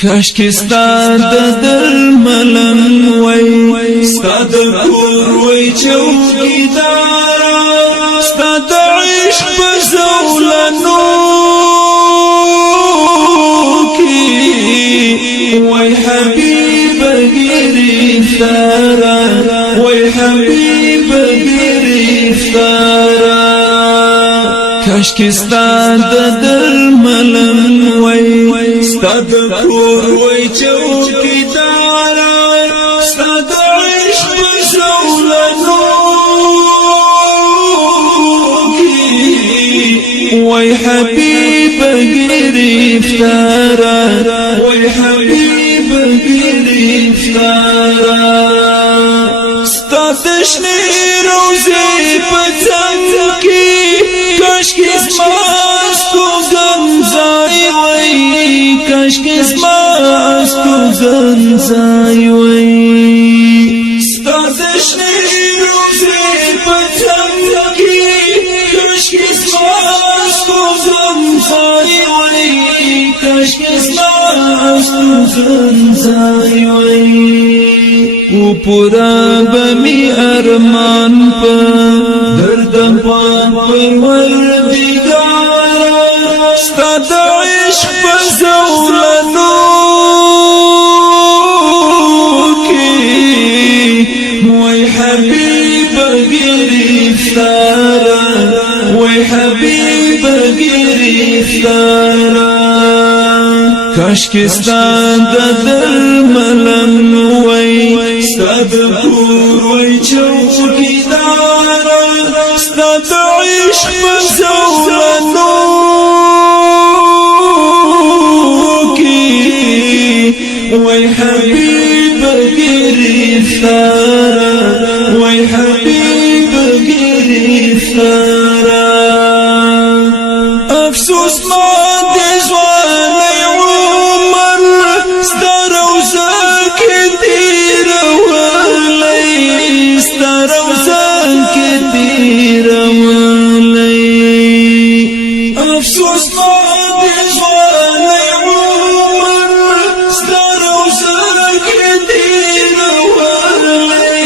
کاشکی ستا د درملم وای ستا د کور وای چوکیدارا ستا د عشق په زولنو کی وای حبیب گرفتارا وای حبیب گرفتارا کاشکی ستا د درملم وای ستا د کور وای چوکیدارا ستا د عشق په زولنو کی وای حبیب گرفتارا وای حبیب گرفتارا ستا د شنې روزې په څنګ کې کاشکې زما ستوګنځای وای کاشکې زما ستوګنځای وای ستا د شنې روزې په څنګ کې کاشکې زما ستوګنځای وای کاشکې زما ستوګنځای وای او پورا بمی ارمان پا دردم پا پروردگارا ستا دا عشق پا زولنو کی وی حبیب گرفتارا وی حبیب گرفتارا کاشکی ستا د درملم وای ستا د کور وای چوکیدارا ستا د عشق په زولنو کی وای حبیب گرفتارا وای حبیب گرفتارا افسوس ما د ځوانۍ عمر ستا روضه کې تېرولی ستا روضه کې تېرولی افسوس ما د ځوانۍ عمر ستا روضه کې تېرولی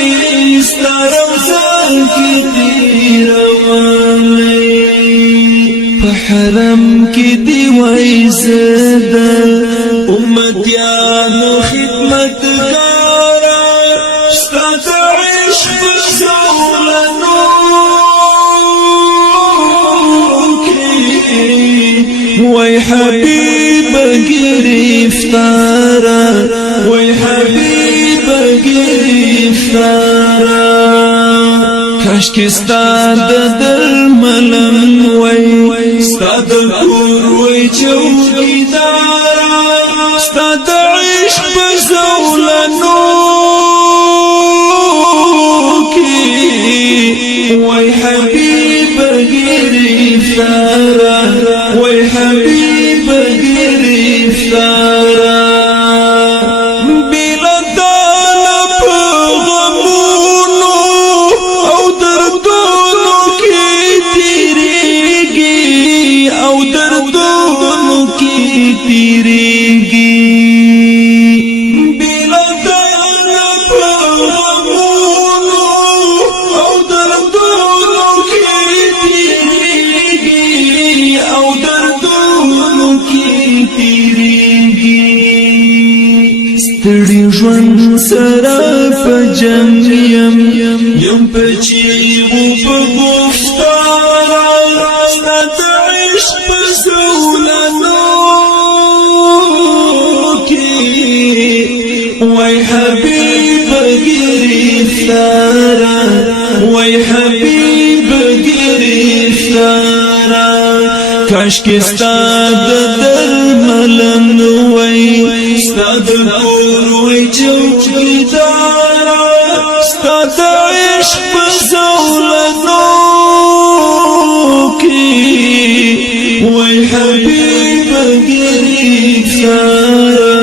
ستا روضه کې تېرولی په حرم کې دی وای زده امتیانو خدمتګارا ستا د عشق په زولنو کې وای حبیب گرفتارا وای حبیب گرفتارا کاشکی ستا د درملم وای ستا د کور وای چوکیدارا ستا د عشق په زولنو کی وای حبیب گرفتارا وای حبیب گرفتارا ستړي ژوند سره په جنګ یم په چیغو په گفتارا ستا د عشق په زولنو کې وای حبیب گرفتارا وای حبیب گرفتارا کاشکی ستا د درملم وای ستا د کور وای چوکیدارا ستا د عشق په زولنو کی وای حبیب گرفتارا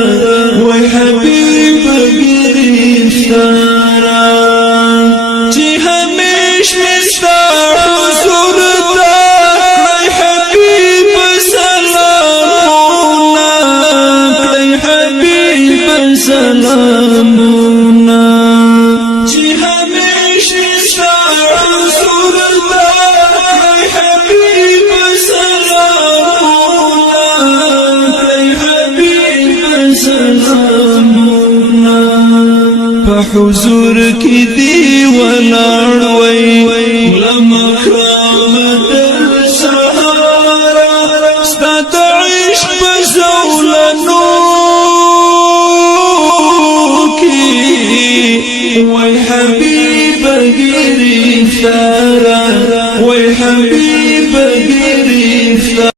وای حبیب گرفتارا چې همیش مستا حضور ته حبیب سلامونه حبیب سلامنا چې همیشه ستا رسول الله حبیب سلامنا حبیب سلامنا په حضور کې دی ولاړ وای لمقامت السهارا ستا د عشق په زولنو کې وای حبیب گرفتارا وای حبیب گرفتارا